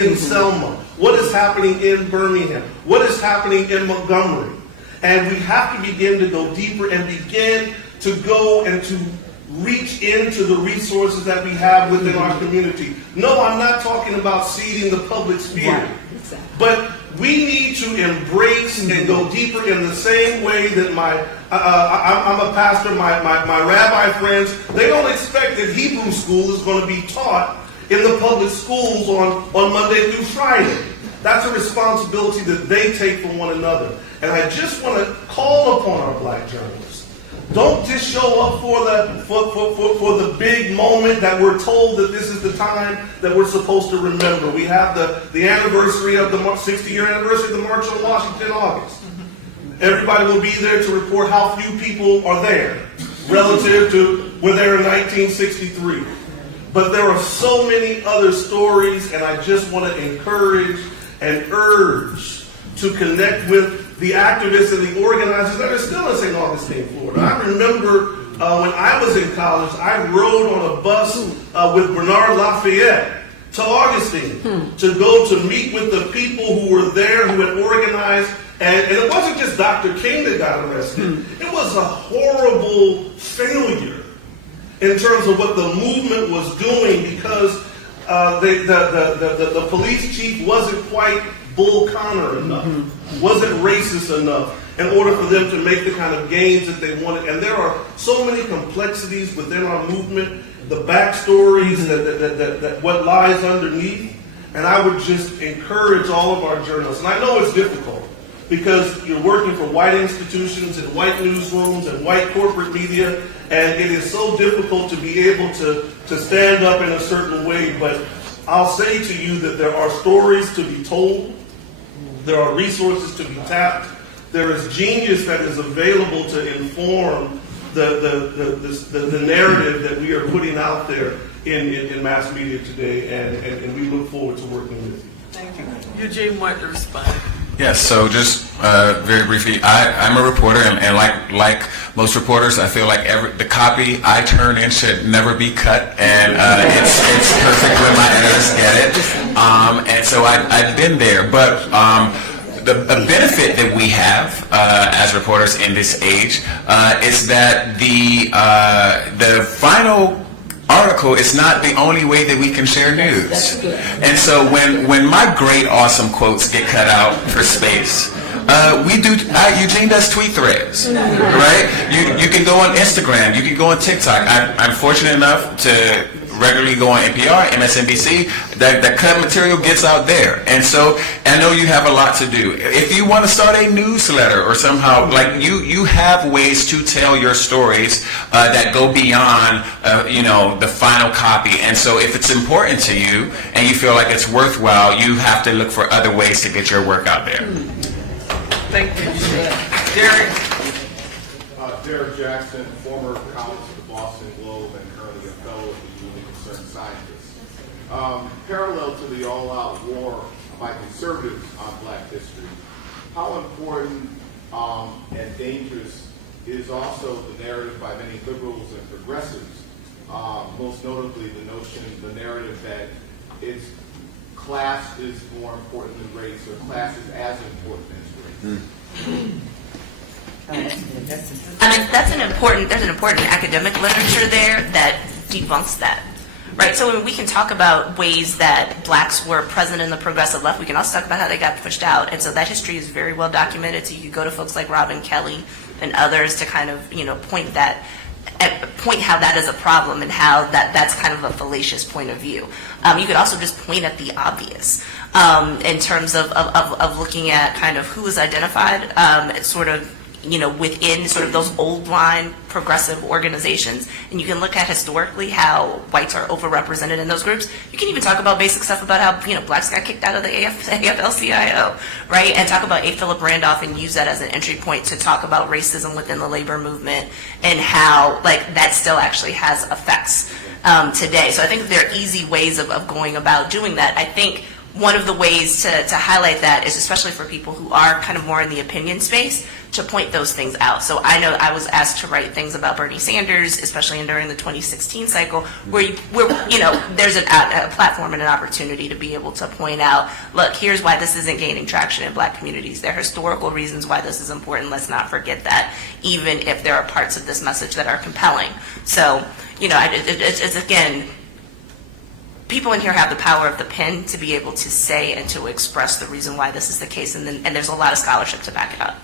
in Selma, what is happening in Birmingham, what is happening in Montgomery. And we have to begin to go deeper and begin to go and to reach into the resources that we have within our community. No, I'm not talking about seeding the public sphere. Right. Exactly. But we need to embrace and go deeper in the same way that I'm a pastor, my rabbi friends, they don't expect that Hebrew school is going to be taught in the public schools on Monday through Friday. That's a responsibility that they take from one another. And I just want to call upon our black journalists. Don't just show up for the big moment that we're told that this is the time that we're supposed to remember. We have the anniversary of the 60-year anniversary of the March on Washington in August. Everybody will be there to report how few people are there relative to when they were in 1963. But there are so many other stories, and I just want to encourage and urge to connect with the activists and the organizers that are still in St. Augustine, Florida. I remember when I was in college, I rode on a bus with Bernard Lafayette to Augustine to go to meet with the people who were there, who had organized. And it wasn't just Dr. King that got arrested. It was a horrible failure in terms of what the movement was doing, because the police chief wasn't quite Bull Connor enough, wasn't racist enough in order for them to make the kind of gains that they wanted. And there are so many complexities within our movement, the backstories, that what lies underneath. And I would just encourage all of our journalists, and I know it's difficult because you're working for white institutions and white newsrooms and white corporate media, and it is so difficult to be able to stand up in a certain way. But I'll say to you that there are stories to be told. There are resources to be tapped. There is genius that is available to inform the narrative that we are putting out there in mass media today, and we look forward to working with you. Thank you. Eugene, want to respond? Yes, so just very briefly, I'm a reporter, and like most reporters, I feel like the copy I turn in should never be cut, and it's perfect when my editors get it. And so I've been there, but the benefit that we have as reporters in this age is that the final article is not the only way that we can share news. And so when my great awesome quotes get cut out for space, Eugene does tweet threads, right? You can go on Instagram, you can go on TikTok. I'm fortunate enough to regularly go on NPR, MSNBC, that cut material gets out there. And so I know you have a lot to do. If you want to start a newsletter or somehow, like you have ways to tell your stories that go beyond, the final copy. And so if it's important to you and you feel like it's worthwhile, you have to look for other ways to get your work out there. Thank you. Derek? Derek Jackson, former columnist of the Boston Globe and currently a fellow at the Union of Concerned Scientists. Parallel to the all-out war by conservatives on black history, how important and dangerous is also the narrative by many liberals and progressives, most notably the narrative that class is more important than race, or class is as important as race. I mean, there's an important academic literature there that debunks that, right? So we can talk about ways that blacks were present in the progressive left. We can also talk about how they got pushed out. And so that history is very well documented. So you could go to folks like Robin Kelly and others to kind of, point how that is a problem and how that's kind of a fallacious point of view. You could also just point at the obvious in terms of looking at kind of who is identified within sort of those old line progressive organizations. And you can look at historically how whites are overrepresented in those groups. You can even talk about basic stuff about how, blacks got kicked out of the AFL-CIO, right? And talk about A. Philip Randolph and use that as an entry point to talk about racism within the labor movement and how, that still actually has effects today. So I think there are easy ways of going about doing that. I think one of the ways to highlight that is, especially for people who are kind of more in the opinion space, to point those things out. So I know I was asked to write things about Bernie Sanders, especially during the 2016 cycle, where there's a platform and an opportunity to be able to point out, look, here's why this isn't gaining traction in Black communities. There are historical reasons why this is important. Let's not forget that, even if there are parts of this message that are compelling. So, it's again, people in here have the power of the pen to be able to say and to express the reason why this is the case, and there's a lot of scholarship to back it up.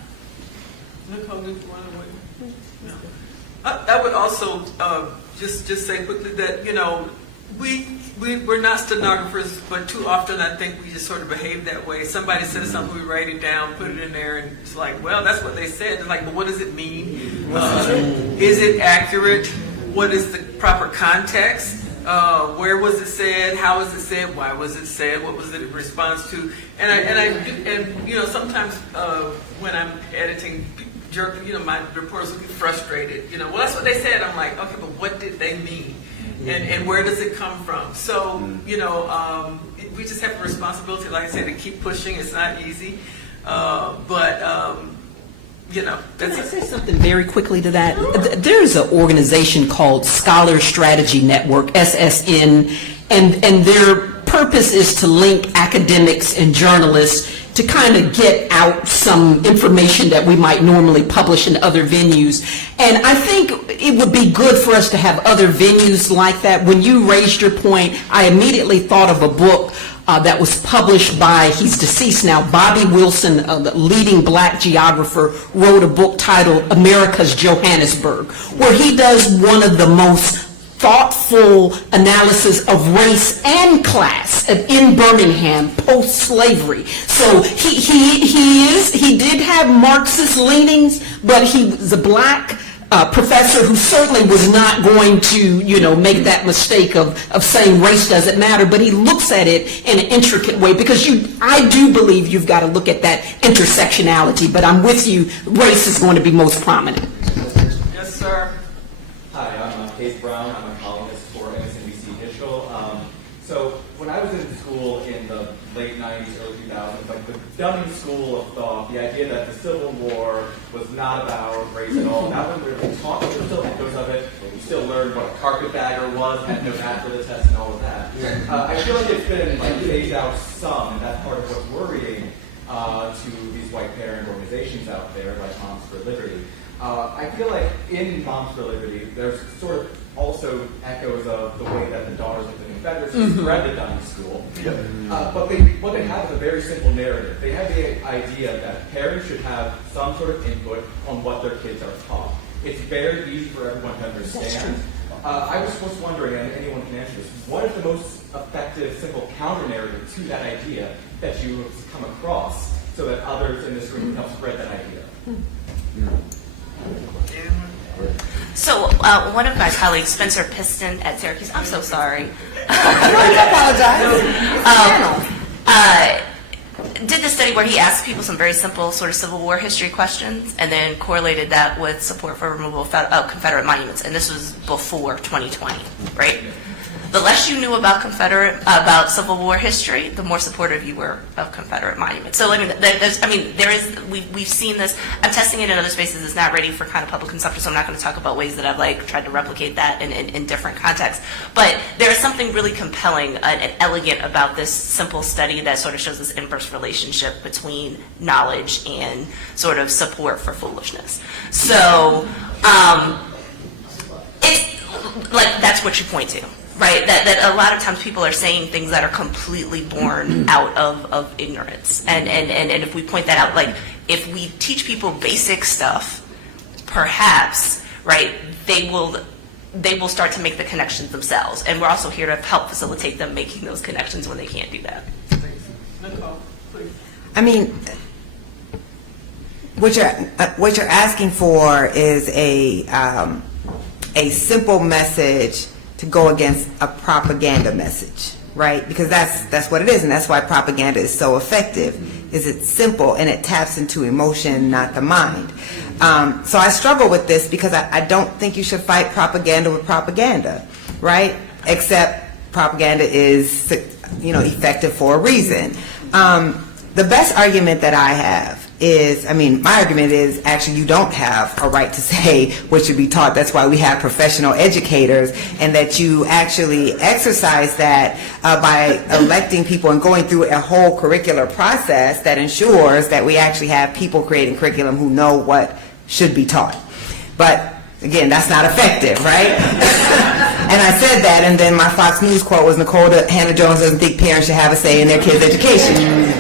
Nicole, did you want to weigh? No. I would also just say quickly that we're not stenographers, but too often I think we just sort of behave that way. Somebody says something, we write it down, put it in there, and it's like, well, that's what they said. It's like, but what does it mean? Is it accurate? What is the proper context? Where was it said? How was it said? Why was it said? What was it in response to? And sometimes when I'm editing, my reporters will get frustrated. Well, that's what they said. I'm like, okay, but what did they mean? And where does it come from? So, we just have a responsibility, like I said, to keep pushing. It's not easy, Can I say something very quickly to that? There's an organization called Scholar Strategy Network, SSN, and their purpose is to link academics and journalists to kind of get out some information that we might normally publish in other venues. And I think it would be good for us to have other venues like that. When you raised your point, I immediately thought of a book that was published by, he's deceased now, Bobby Wilson, the leading Black geographer, wrote a book titled America's Johannesburg, where he does one of the most thoughtful analysis of race and class in Birmingham post-slavery. So he did have Marxist leanings, but he was a Black professor who certainly was not going to, make that mistake of saying race doesn't matter, but he looks at it in an intricate way, because I do believe you've got to look at that intersectionality, but I'm with you, race is going to be most prominent. yes, sir. Hi, I'm Case Brown. I'm a columnist for MSNBC Digital. So when I was in school in the late 90s, early 2000s, like the Dunning school of thought, the idea that the Civil War was not about race at all, that one really talked, there were still echoes of it. We still learned what a carpetbagger was, had no after the test and all of that. I feel like it's been phased out some, and that's part of what's worrying to these white parent organizations out there, like Moms for Liberty. I feel like in Moms for Liberty, there's sort of also echoes of the way that the Daughters of the Confederacy spread the Dunning School. But what they have is a very simple narrative. They have the idea that parents should have some sort of input on what their kids are taught. It's very easy for everyone to understand. I was just wondering, and anyone can answer this, what is the most effective, simple counter-narrative to that idea that you have come across so that others in this room can help spread that idea? So one of my colleagues, Spencer Piston at Syracuse, I'm so sorry. Did this study where he asked people some very simple sort of Civil War history questions and then correlated that with support for removal of Confederate monuments. And this was before 2020, right? The less you knew about Civil War history, the more supportive you were of Confederate monuments. So we've seen this. I'm testing it in other spaces. It's not ready for kind of public consumption, so I'm not going to talk about ways that I've tried to replicate that in different contexts. But there is something really compelling and elegant about this simple study that sort of shows this inverse relationship between knowledge and sort of support for foolishness. So that's what you point to. Right, that a lot of times people are saying things that are completely born out of ignorance, and if we point that out, like if we teach people basic stuff, perhaps they will start to make the connections themselves, and we're also here to help facilitate them making those connections when they can't do that. Nicole, please. I mean, what you're asking for is a simple message to go against a propaganda message, right? Because that's what it is, and that's why propaganda is so effective. Is it's simple and it taps into emotion, not the mind. So I struggle with this because I don't think you should fight propaganda with propaganda, right? Except propaganda is, effective for a reason. The best argument that I have is, I mean, my argument is actually you don't have a right to say what should be taught. That's why we have professional educators, and that you actually exercise that by electing people and going through a whole curricular process that ensures that we actually have people creating curriculum who know what should be taught. But again, that's not effective, right? And I said that, and then my Fox News quote was, Hannah Jones doesn't think parents should have a say in their kids' education.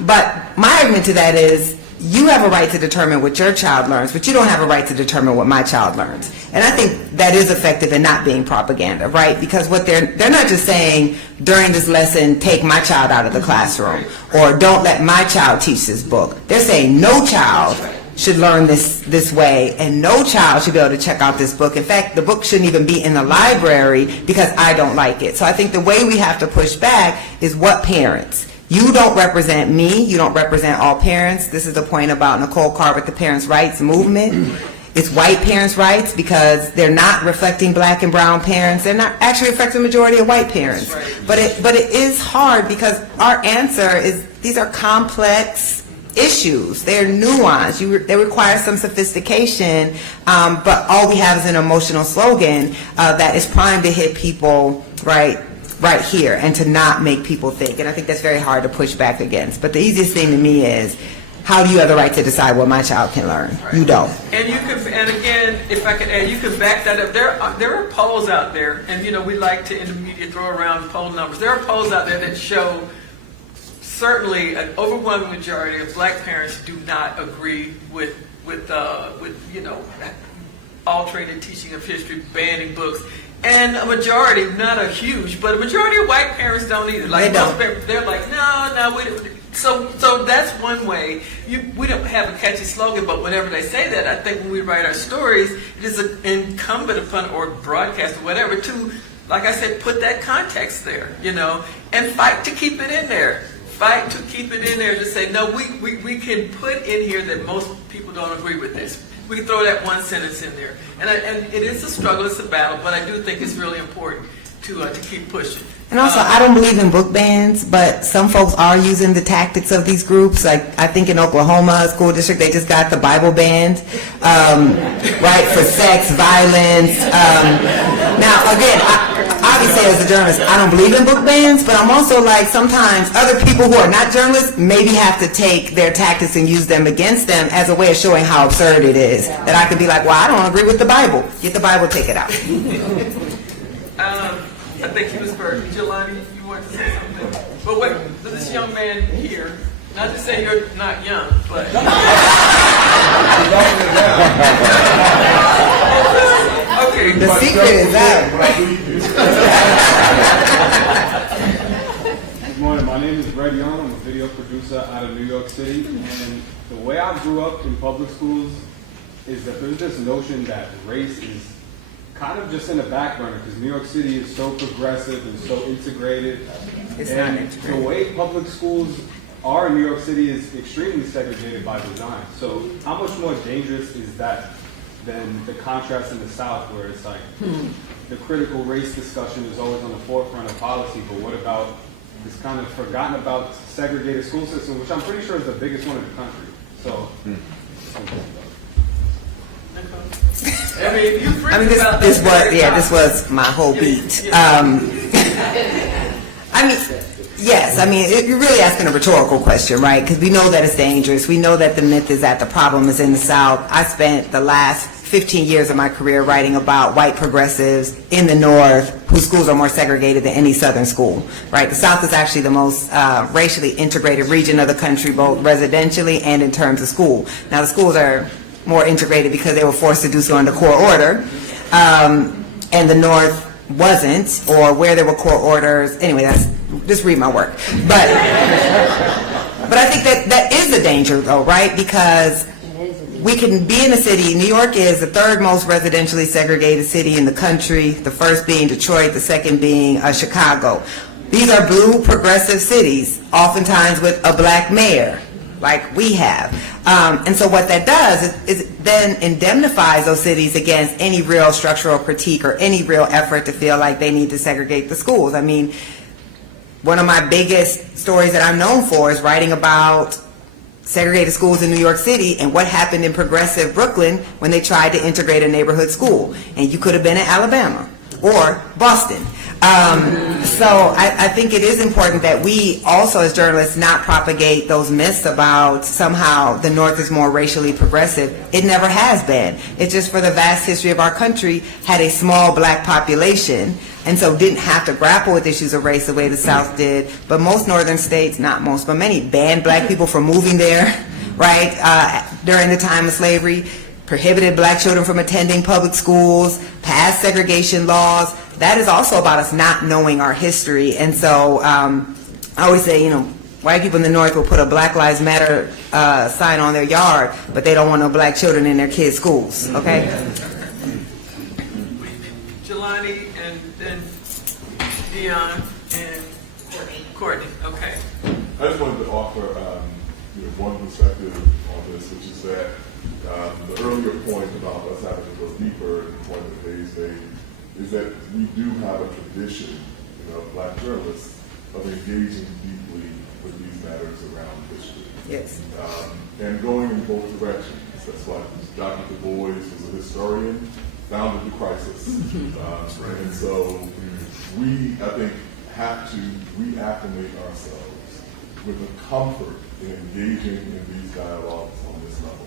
But my argument to that is, you have a right to determine what your child learns, but you don't have a right to determine what my child learns. And I think that is effective in not being propaganda, right? Because what they're not just saying during this lesson, take my child out of the classroom, or don't let my child teach this book. They're saying no child should learn this way, and no child should be able to check out this book. In fact, the book shouldn't even be in the library because I don't like it. So I think the way we have to push back is what parents. You don't represent me. You don't represent all parents. This is the point about Nicole Carver, the parents' rights movement. It's white parents' rights because they're not reflecting black and brown parents. They're not actually reflecting the majority of white parents. But it is hard because our answer is these are complex issues. They're nuanced. They require some sophistication, but all we have is an emotional slogan that is primed to hit people right here and to not make people think. And I think that's very hard to push back against. But the easiest thing to me is, how do you have the right to decide what my child can learn? Right. You don't. And you can, and again, if I could add, you can back that up. There are polls out there, and we like to in the media throw around poll numbers. There are polls out there that show certainly an overwhelming majority of black parents do not agree with altering teaching of history, banning books. And a majority, not a huge, but a majority of white parents don't either. Like most parents, they're like, no, we don't. So that's one way. We don't have a catchy slogan, but whenever they say that, I think when we write our stories, it is incumbent upon, or broadcast or whatever, to, like I said, put that context there, and fight to keep it in there. Fight to keep it in there to say, no, we can put in here that most people don't agree with this. We can throw that one sentence in there. And it is a struggle, it's a battle, but I do think it's really important to keep pushing. And also, I don't believe in book bans, but some folks are using the tactics of these groups. Like, I think in Oklahoma school district, they just got the Bible banned, right, for sex, violence. Now, again, obviously as a journalist, I don't believe in book bans, but I'm also like, sometimes other people who are not journalists maybe have to take their tactics and use them against them as a way of showing how absurd it is. That I could be like, well, I don't agree with the Bible. Get the Bible, take it out. I think he was first. Jelani, you wanted to say something? But wait, this young man here, not to say you're not young, but... Okay. The secret is out. Good morning. My name is Brett Young. I'm a video producer out of New York City. And the way I grew up in public schools is that there's this notion that race is kind of just in the back burner because New York City is so progressive and so integrated. It's and not integrated. The way public schools are in New York City is extremely segregated by design. So how much more dangerous is that than the contrast in the South, where it's like the critical race discussion is always on the forefront of policy, but what about this kind of forgotten about segregated school system, which I'm pretty sure is the biggest one in the country. So. This was my whole beat. You're really asking a rhetorical question, right? Because we know that it's dangerous. We know that the myth is that the problem is in the South. I spent the last 15 years of my career writing about white progressives in the North whose schools are more segregated than any Southern school, right? The South is actually the most racially integrated region of the country, both residentially and in terms of school. Now, the schools are more integrated because they were forced to do so under court order, and the North wasn't, or where there were court orders. Anyway, just read my work. But I think that is a danger, though, right? Because we can be in a city. New York is the third most residentially segregated city in the country, the first being Detroit, the second being Chicago. These are blue progressive cities, oftentimes with a black mayor, like we have. And so what that does is then indemnifies those cities against any real structural critique or any real effort to feel like they need to segregate the schools. I mean, one of my biggest stories that I'm known for is writing about segregated schools in New York City and what happened in progressive Brooklyn when they tried to integrate a neighborhood school. And you could have been in Alabama or Boston. So I think it is important that we also as journalists not propagate those myths about somehow the North is more racially progressive. It never has been. It's just for the vast history of our country had a small black population and so didn't have to grapple with issues of race the way the South did. But most northern states, not most, but many, banned black people from moving there, right, during the time of slavery, prohibited black children from attending public schools, passed segregation laws. That is also about us not knowing our history. And so I always say, white people in the North will put a Black Lives Matter sign on their yard, but they don't want no black children in their kids' schools, okay? Jelani and then Dion and Courtney. Okay. I just wanted to offer one perspective on this, which is that the earlier point about us having to go deeper in the point that Hayes made is that we do have a tradition, black journalists, of engaging deeply with these matters around history. Yes. And going in both directions. That's why Dr. Du Bois was a historian, founded the crisis. And so we, I think, have to reacclimate ourselves with the comfort in engaging in these dialogues on this level.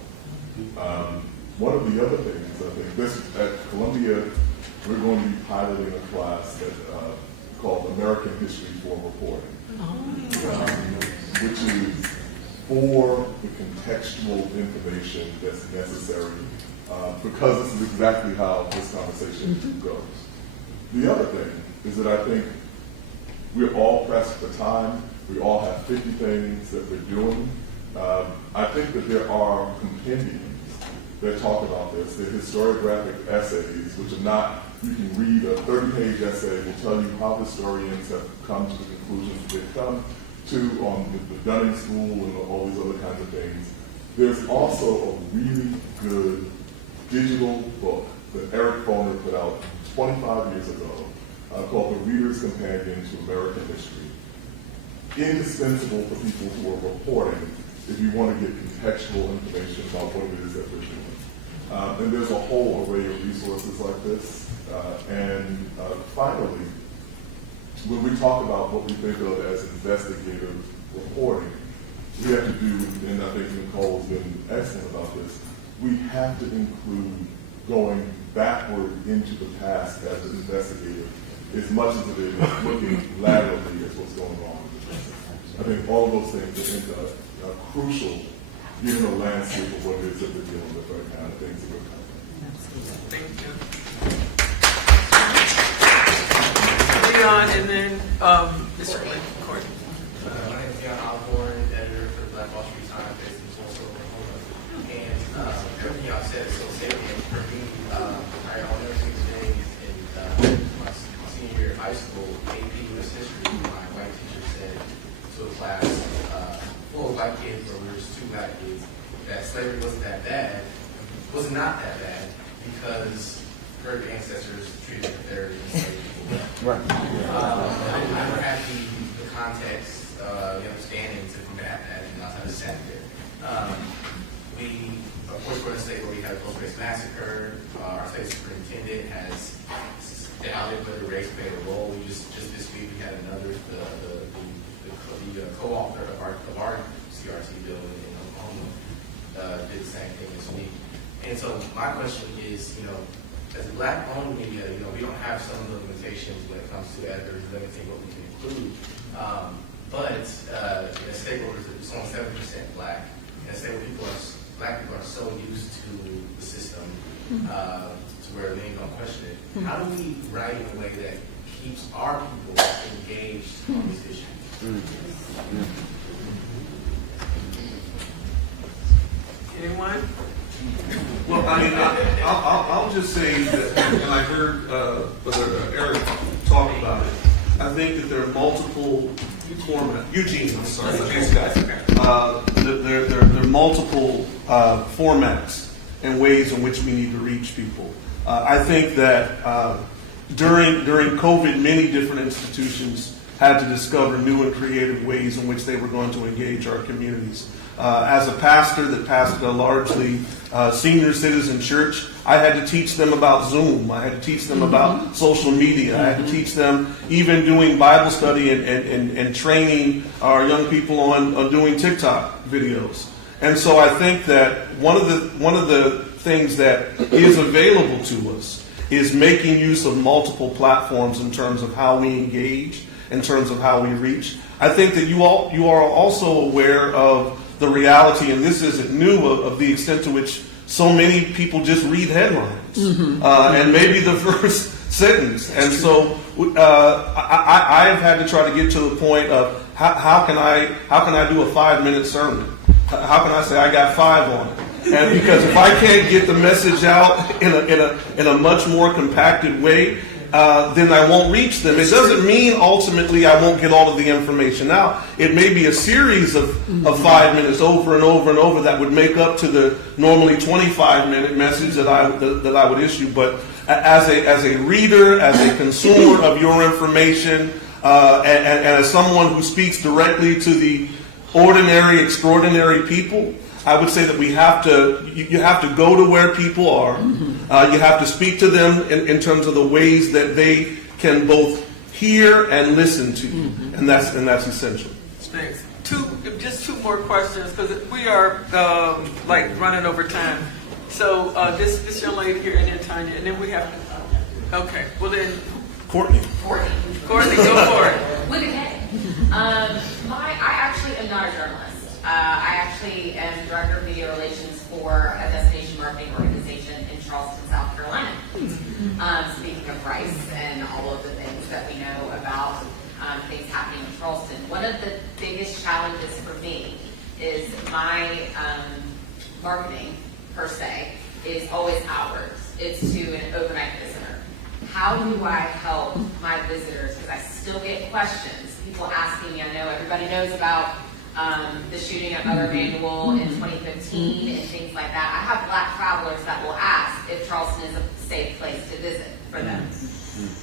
One of the other things, I think, at Columbia, we're going to be piloting a class that called American History for Reporting, which is for the contextual information that's necessary, because this is exactly how this conversation goes. The other thing is that I think we're all pressed for time. We all have 50 things that we're doing. I think that there are compendiums that talk about this. They're historiographic essays, which are not, you can read a 30-page essay will tell you how historians have come to the conclusions they've come to on the Dunning School and all these other kinds of things. There's also a really good digital book that Eric Foner put out 25 years ago called The Reader's Companion to American History. Indispensable for people who are reporting if you want to get contextual information about what it is that we're doing. And there's a whole array of resources like this. And finally, when we talk about what we think of as investigative reporting, we have to do, and I think Nicole's been excellent about this, we have to include going backward into the past as an investigator as much as it is looking laterally at what's going on. I think all of those things are crucial given the landscape of what it is that we're dealing with right now, the things that we're covering. Thank you. Dion and then Mr. Courtney. My name is Dion Osborne, editor for the Black Wall Street Times based in Tulsa, Oklahoma. And everything y'all said is so salient for me. I'll never forget the days in my senior year of high school, AP U.S. History, my white teacher said to a class full of white kids, where there was 2 black kids, that slavery wasn't that bad, was not that bad, because her ancestors treated their enslaved people well. Right. I never had the context, the understanding to combat that, and I just sat there. We, of course, we're in a state where we had a post-race massacre. Our state superintendent has doubted whether race played a role. We just this week we had another, the co-author of our CRT bill in Oklahoma did the same thing this week. And so my question is, as a black-owned media, we don't have some of the limitations when it comes to editors limiting what we can include. But in a state where it's only 7% black, in a state where black people are so used to the system to where they don't question it, how do we write in a way that keeps our people engaged on these issues? Anyone? Well, I mean, I'll just say that, and I heard Eric talk about it. I think that there are multiple formats. Eugene, I'm sorry, these guys. There are multiple formats and ways in which we need to reach people. I think that during COVID, many different institutions had to discover new and creative ways in which they were going to engage our communities. As a pastor that pastored a largely senior citizen church, I had to teach them about Zoom. I had to teach them about social media. I had to teach them even doing Bible study and training our young people on doing TikTok videos. And so I think that one of the things that is available to us is making use of multiple platforms in terms of how we engage, in terms of how we reach. I think that you are also aware of the reality, and this isn't new, of the extent to which so many people just read headlines and maybe the first sentence. And so I've had to try to get to the point of how can I do a 5-minute sermon? How can I say I got 5 on it? And because if I can't get the message out in a much more compacted way, then I won't reach them. It doesn't mean ultimately I won't get all of the information out. It may be a series of 5 minutes over and over and over that would make up to the normally 25-minute message that I would issue. But as a reader, as a consumer of your information, and as someone who speaks directly to the ordinary, extraordinary people, I would say that you have to go to where people are. You have to speak to them in terms of the ways that they can both hear and listen to you, and that's essential. Thanks. Just two more questions because we are like running over time. So this young lady here, and then Tanya, and then we have. Okay. Well then, Courtney, go for it. With a K. I actually am not a journalist. I actually am Director of Media Relations for a destination marketing organization in Charleston, South Carolina. Speaking of rice and all of the things that we know about things happening in Charleston, one of the biggest challenges for me is my marketing, per se, is always outwards. It's to an overnight visitor. How do I help my visitors? Because I still get questions. People asking me, I know everybody knows about the shooting at Mother Emanuel in 2015 and things like that. I have Black travelers that will ask if Charleston is a safe place to visit for them.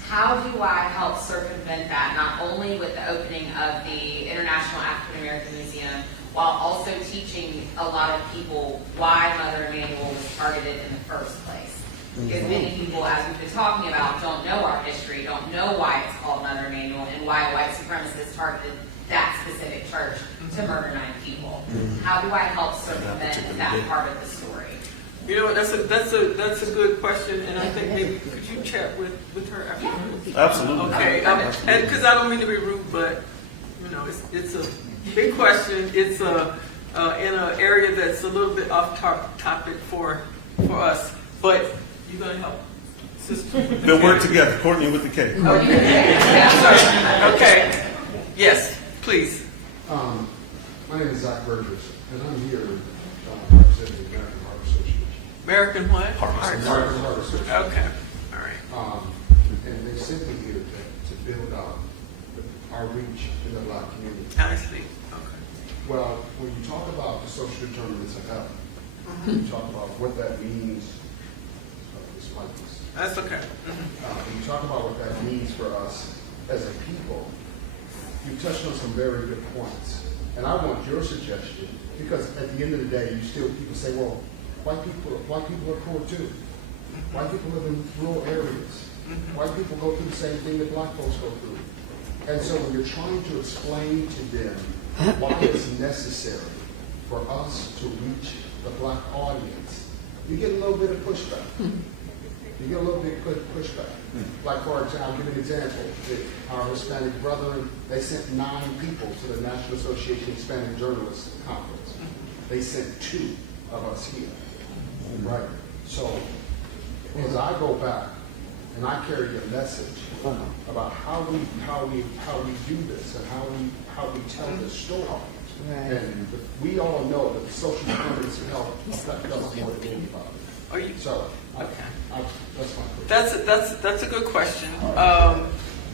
How do I help circumvent that, not only with the opening of the International African American Museum, while also teaching a lot of people why Mother Emanuel was targeted in the first place? Because many people, as we've been talking about, don't know our history, don't know why it's called Mother Emanuel, and why white supremacists targeted that specific church to murder 9 people. How do I help circumvent that part of the story? You know what? That's a good question, and I think maybe could you chat with her after? Yeah. Absolutely. Okay, because I don't mean to be rude, but you know, it's a big question. It's in an area that's a little bit off topic for us, but you're going to help, sister. They'll work together. Courtney with the K. Sorry. Okay. Yes, please. My name is Zach Burgess, and I'm here representing the American Heart Association. American what? American Heart Association. Okay. All right. And they sent me here to build out our reach in the Black community. I see. Okay. Well, when you talk about the social determinants of health, you talk about what that means. That's okay. When you talk about what that means for us as a people, you touched on some very good points. And I want your suggestion, because at the end of the day, people say, well, white people are poor too. White people live in rural areas. White people go through the same thing that Black folks go through. And so when you're trying to explain to them why it's necessary for us to reach the Black audience, you get a little bit of pushback. You get a little bit of pushback. Like, for example, I'll give an example. Our Hispanic brethren, they sent 9 people to the National Association of Hispanic Journalists Conference. They sent 2 of us here. Right? So, as I go back and I carry a message about how we do this and how we tell this story. Right. And we all know that the social determinants of health affect us more than anybody. So, that's a good question.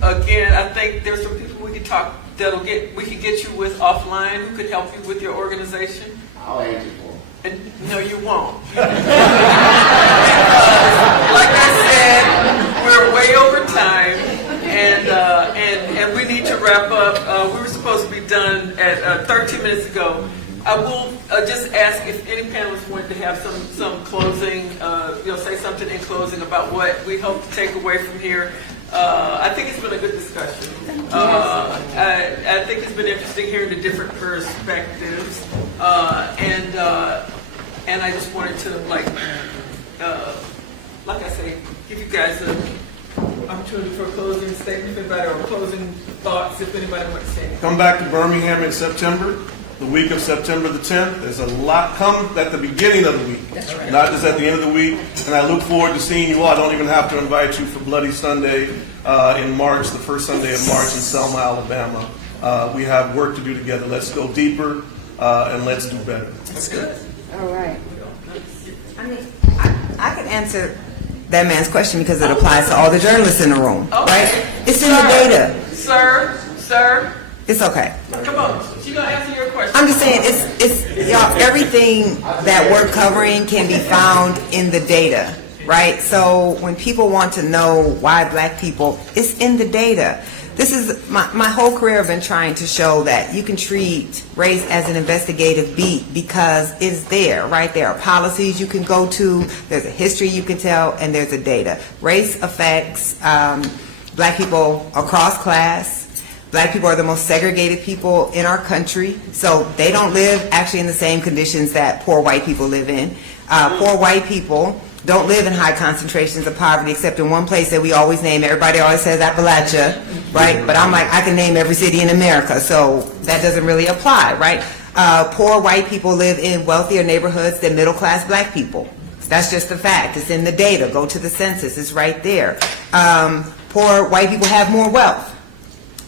Again, I think there's some people we could get you with offline who could help you with your organization. I'll answer for them. And, no, you won't. Like I said, we're way over time, and we need to wrap up. We were supposed to be done at 13 minutes ago. I will just ask if any panelists wanted to have some closing, say something in closing about what we hope to take away from here. I think it's been a good discussion. I think it's been interesting hearing the different perspectives, and I just wanted to like I say, give you guys an opportunity for a closing statement, or closing thoughts, if anybody wants to say anything. Come back to Birmingham in September, the week of September the 10th. There's a lot. Come at the beginning of the week, not just at the end of the week. And I look forward to seeing you all. I don't even have to invite you for Bloody Sunday in March, the first Sunday of March in Selma, Alabama. We have work to do together. Let's go deeper and let's do better. That's good. All right. I mean, I can answer that man's question because it applies to all the journalists in the room, right? It's in the data. Sir. It's okay. Come on. She's going to answer your question. I'm just saying, it's y'all, everything that we're covering can be found in the data, right? So when people want to know why black people, it's in the data. This is my whole career. I've been trying to show that you can treat race as an investigative beat because it's there, right? There are policies you can go to, there's a history you can tell, and there's a data. Race affects black people across class. Black people are the most segregated people in our country, so they don't live actually in the same conditions that poor white people live in. Poor white people don't live in high concentrations of poverty except in one place that we always name. Everybody always says Appalachia, right? But I'm like, I can name every city in America, so that doesn't really apply, right? Poor white people live in wealthier neighborhoods than middle-class black people. That's just a fact. It's in the data. Go to the census. It's right there. Poor white people have more wealth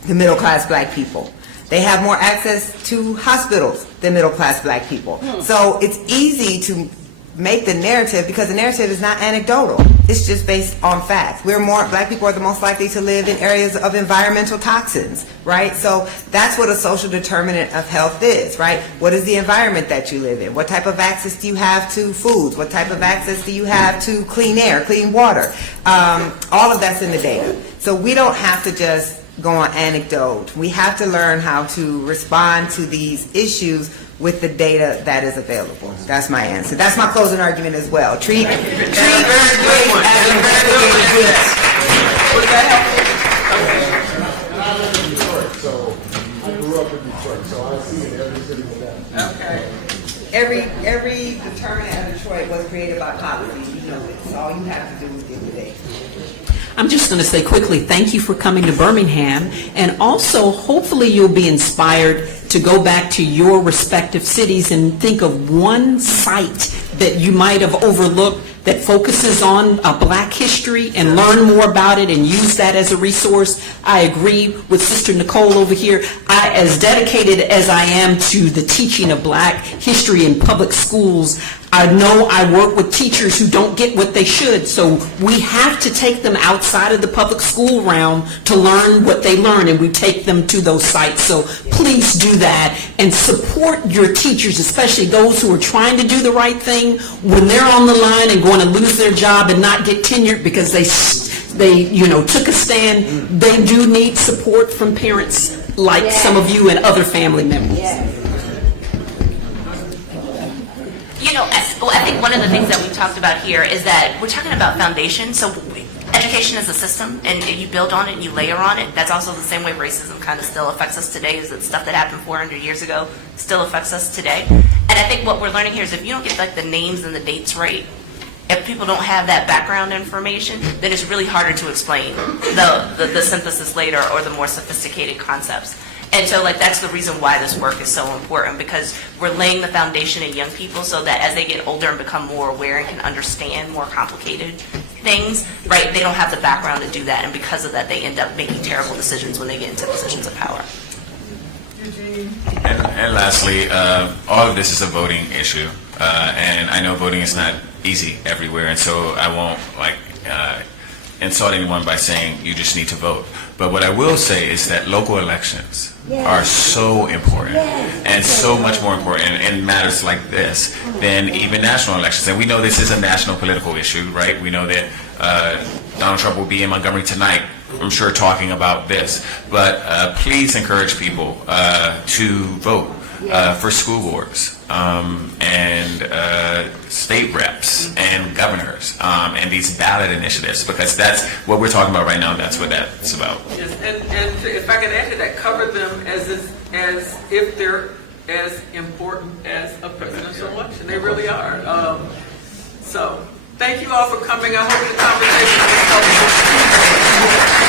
than middle-class black people. They have more access to hospitals than middle-class black people. So it's easy to make the narrative because the narrative is not anecdotal. It's just based on facts. Black people are the most likely to live in areas of environmental toxins, right? So that's what a social determinant of health is, right? What is the environment that you live in? What type of access do you have to foods? What type of access do you have to clean air, clean water? All of that's in the data. So we don't have to just go on anecdote. We have to learn how to respond to these issues with the data that is available. That's my answer. That's my closing argument as well. Treat race as an investigative beat. Was that helpful? And I live in Detroit, so I grew up in Detroit, so I see it every city with that. Okay. Every determinant of Detroit was created by policy. You know this. All you have to do is give the data. I'm just going to say quickly, thank you for coming to Birmingham, and also hopefully you'll be inspired to go back to your respective cities and think of one site that you might have overlooked that focuses on black history and learn more about it and use that as a resource. I agree with Sister Nicole over here. As dedicated as I am to the teaching of black history in public schools, I know I work with teachers who don't get what they should, so we have to take them outside of the public school realm to learn what they learn, and we take them to those sites. So please do that and support your teachers, especially those who are trying to do the right thing when they're on the line and going to lose their job and not get tenured because they took a stand. They do need support from parents like some of you and other family members. I think one of the things that we talked about here is that we're talking about foundation. So education is a system, and you build on it and you layer on it. That's also the same way racism kind of still affects us today, is that stuff that happened 400 years ago still affects us today. And I think what we're learning here is if you don't get like the names and the dates right, if people don't have that background information, then it's really harder to explain the synthesis later or the more sophisticated concepts. And so that's the reason why this work is so important, because we're laying the foundation in young people so that as they get older and become more aware and can understand more complicated things, right, they don't have the background to do that. And because of that, they end up making terrible decisions when they get into positions of power. And lastly, all of this is a voting issue. And I know voting is not easy everywhere. And so I won't insult anyone by saying you just need to vote. But what I will say is that local elections are so important and so much more important in matters like this than even national elections. And we know this is a national political issue, right? We know that Donald Trump will be in Montgomery tonight I'm sure, talking about this. But please encourage people to vote for school boards and state reps and governors and these ballot initiatives, because that's what we're talking about right now. That's what that's about. Yes, and if I can add to that, cover them as if they're as important as a presidential election. They really are. So thank you all for coming. I hope the conversation was helpful.